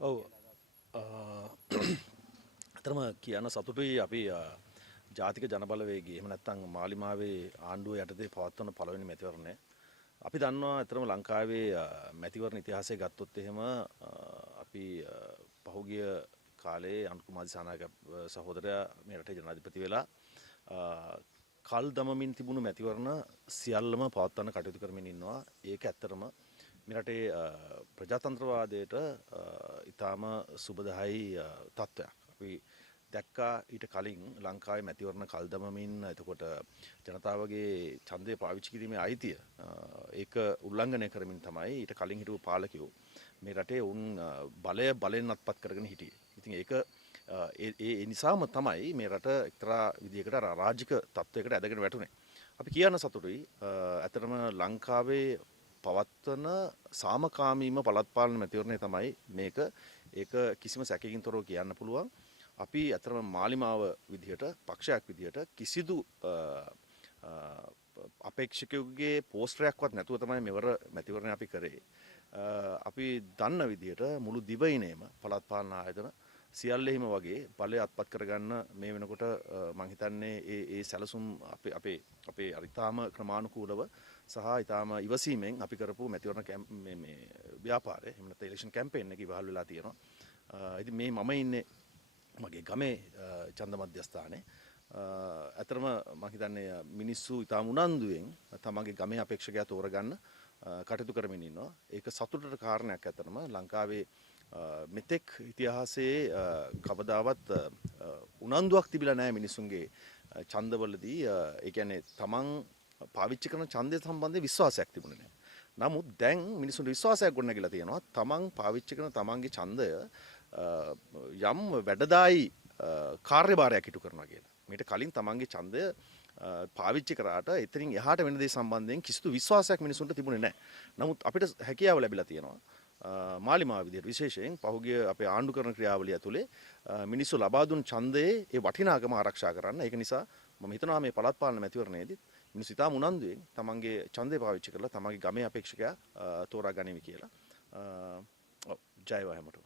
ඔව් අතරම කියන්න සතුටුයි අපි ජාතික ජනබලවේගය එහෙම නැත්නම් මාලිමාවේ ආණ්ඩුව යටතේ පවත්වන පළවෙනි මැතිවරණය. අපි දන්නවා අතරම ලංකාවේ මැතිවරණ ඉතිහාසය ගත්තොත් එහෙම අපි පහුගිය කාලේ අනුකුමාර දිසානායක සහෝදරයා මේ රටේ ජනාධිපති වෙලා කල් දමමින් තිබුණු මැතිවරණ සියල්ලම පවත්වන්න කටයුතු කරමින් ඉන්නවා. ඒක ඇත්තටම මේ රටේ ප්‍රජාතන්ත්‍රවාදයට ඊටාම සුබදායි තත්ත්වයක්. අපි දැක්කා ඊට කලින් ලංකාවේ මැතිවරණ කල් දමමින් එතකොට ජනතාවගේ ඡන්දය පාවිච්චි කිරීමේ අයිතිය ඒක උල්ලංඝනය කරමින් තමයි ඊට කලින් හිටපු පාලකයෝ මේ රටේ උන් බලයෙන් අත්පත් කරගෙන හිටියේ. ඉතින් ඒක ඒ නිසාම තමයි මේ රට එක්තරා විදිහකට රාජික තත්ත්වයකට ඇදගෙන වැටුනේ. අපි කියන්න සතුටුයි. ඇත්තටම ලංකාවේ පවත්වන සාමකාමීම පළාත් පාලන මැතිවරණය තමයි මේක. ඒක කිසිම සැකයකින් තොරව කියන්න පුළුවන්. අපි ඇත්තටම මාලිමාව විදිහට පක්ෂයක් විදිහට කිසිදු අපේක්ෂකයෙකුගේ පෝස්ටරයක්වත් නැතුව තමයි මෙවර මැතිවරණය අපි කරේ. අපි දන්න විදිහට මුළු දිවයිනේම පළාත් පාලන ආයතන සියල්ලෙහිම වගේ බලය අත්පත් කරගන්න මේ වෙනකොට මම හිතන්නේ ඒ සැලසුම් අපේ අරිතාම ක්‍රමානුකූලව සහ ඊටාම ඉවසීමෙන් අපි කරපු මැතිවරණ මේ ව්‍යාපාරය එහෙම නැත්නම් ඉලෙක්ෂන් කැම්පේන් එක ඉවහල් වෙලා තියෙනවා. ඉතින් මේ මම ඉන්නේ මගේ ගමේ ඡන්ද මධ්‍යස්ථානයේ. අතරම මම හිතන්නේ මිනිස්සු ඊටාම උනන්දුවෙන් තමන්ගේ ගමේ අපේක්ෂකයා තෝරගන්න කටයුතු කරමින් ඉන්නවා. ඒක සතුටට කාරණයක් අතරම ලංකාවේ මෙතෙක් ඉතිහාසයේ කවදාවත් උනන්දුවක් තිබිලා නැහැ මිනිසුන්ගේ ඡන්දවලදී. ඒ කියන්නේ තමන් පාවිච්චි කරන ඡන්දය සම්බන්ධයෙන් විශ්වාසයක් තිබුණේ නැහැ. නමුත් දැන් මිනිසුන්ට විශ්වාසයක් ගොඩනැගිලා තියෙනවා. තමන් පාවිච්චි කරන තමන්ගේ ඡන්දය යම් වැඩදායි කාර්යභාරයක් ඉටු කරනවා කියලා. මීට කලින් තමන්ගේ ඡන්දය පාවිච්චි කරාට එතනින් එහාට වෙන දේ සම්බන්ධයෙන් කිසිදු විශ්වාසයක් මිනිසුන්ට තිබුණේ නැහැ. නමුත් අපිට හැකියාව ලැබිලා තියෙනවා. මාලිමාව විදිහට විශේෂයෙන් පහුගිය අපේ ආණ්ඩු කරන ක්‍රියාවලිය ඇතුලේ මිනිස්සු ලබා දුන් ඡන්දයේ ඒ වටිනාකම ආරක්ෂා කරන්න. ඒක නිසා මම හිතනවා මේ පළාත් පාලන මැතිවරණයේදී මිනිස්සු ඉතාම උනන්දුවෙන් තමන්ගේ ඡන්දය පාවිච්චි කරලා තමන්ගේ ගමේ අපේක්ෂකයා තෝරා ගනිමි කියලා. ජය වේවා හැමෝටම.